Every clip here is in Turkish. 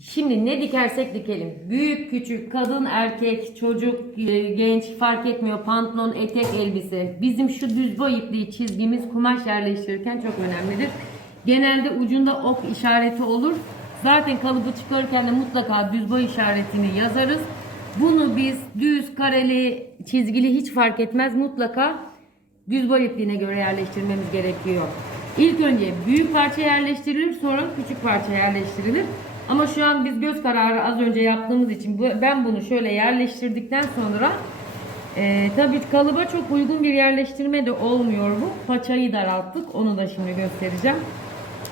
Şimdi ne dikersek dikelim. Büyük, küçük, kadın, erkek, çocuk, e, genç fark etmiyor. Pantolon, etek, elbise. Bizim şu düz boy ipliği çizgimiz kumaş yerleştirirken çok önemlidir. Genelde ucunda ok işareti olur. Zaten kalıbı çıkarırken de mutlaka düz boy işaretini yazarız. Bunu biz düz, kareli, çizgili hiç fark etmez. Mutlaka düz boy ipliğine göre yerleştirmemiz gerekiyor. İlk önce büyük parça yerleştirilir sonra küçük parça yerleştirilir. Ama şu an biz göz kararı az önce yaptığımız için bu- ben bunu şöyle yerleştirdikten sonra e, tabii kalıba çok uygun bir yerleştirme de olmuyor bu. Paçayı daralttık onu da şimdi göstereceğim.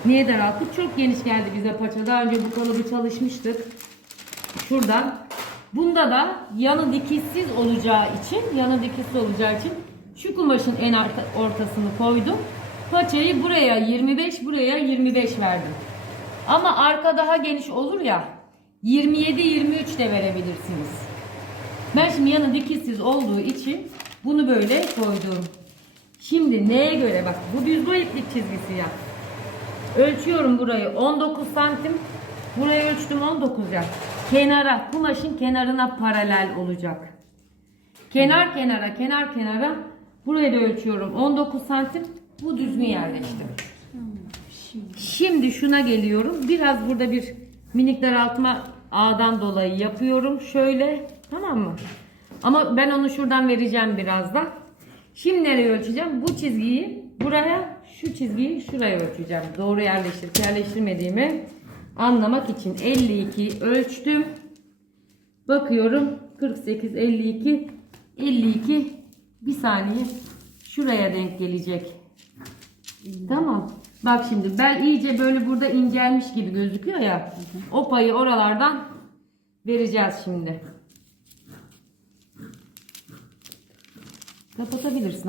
Niye daralttık? Çok geniş geldi bize paça. Daha önce bu kalıbı çalışmıştık. Şuradan. Bunda da yanı dikişsiz olacağı için, yanı dikişsiz olacağı için şu kumaşın en ortasını koydum. Paçayı buraya 25, buraya 25 verdim. Ama arka daha geniş olur ya 27-23 de verebilirsiniz. Ben şimdi yanı dikişsiz olduğu için bunu böyle koydum. Şimdi neye göre bak bu düz boy iplik çizgisi ya. Ölçüyorum burayı 19 santim. Burayı ölçtüm 19 ya. Kenara, kumaşın kenarına paralel olacak. Kenar kenara, kenar kenara. Burayı da ölçüyorum 19 santim. Bu düzgün yerleştim. Şimdi şuna geliyorum. Biraz burada bir minik daraltma ağdan dolayı yapıyorum. Şöyle tamam mı? Ama ben onu şuradan vereceğim birazdan. Şimdi nereye ölçeceğim? Bu çizgiyi buraya, şu çizgiyi şuraya ölçeceğim. Doğru yerleştirip yerleştirmediğimi anlamak için 52 ölçtüm. Bakıyorum 48, 52, 52 bir saniye şuraya denk gelecek. Tamam. Bak şimdi bel iyice böyle burada incelmiş gibi gözüküyor ya. O payı oralardan vereceğiz şimdi. Kapatabilirsin.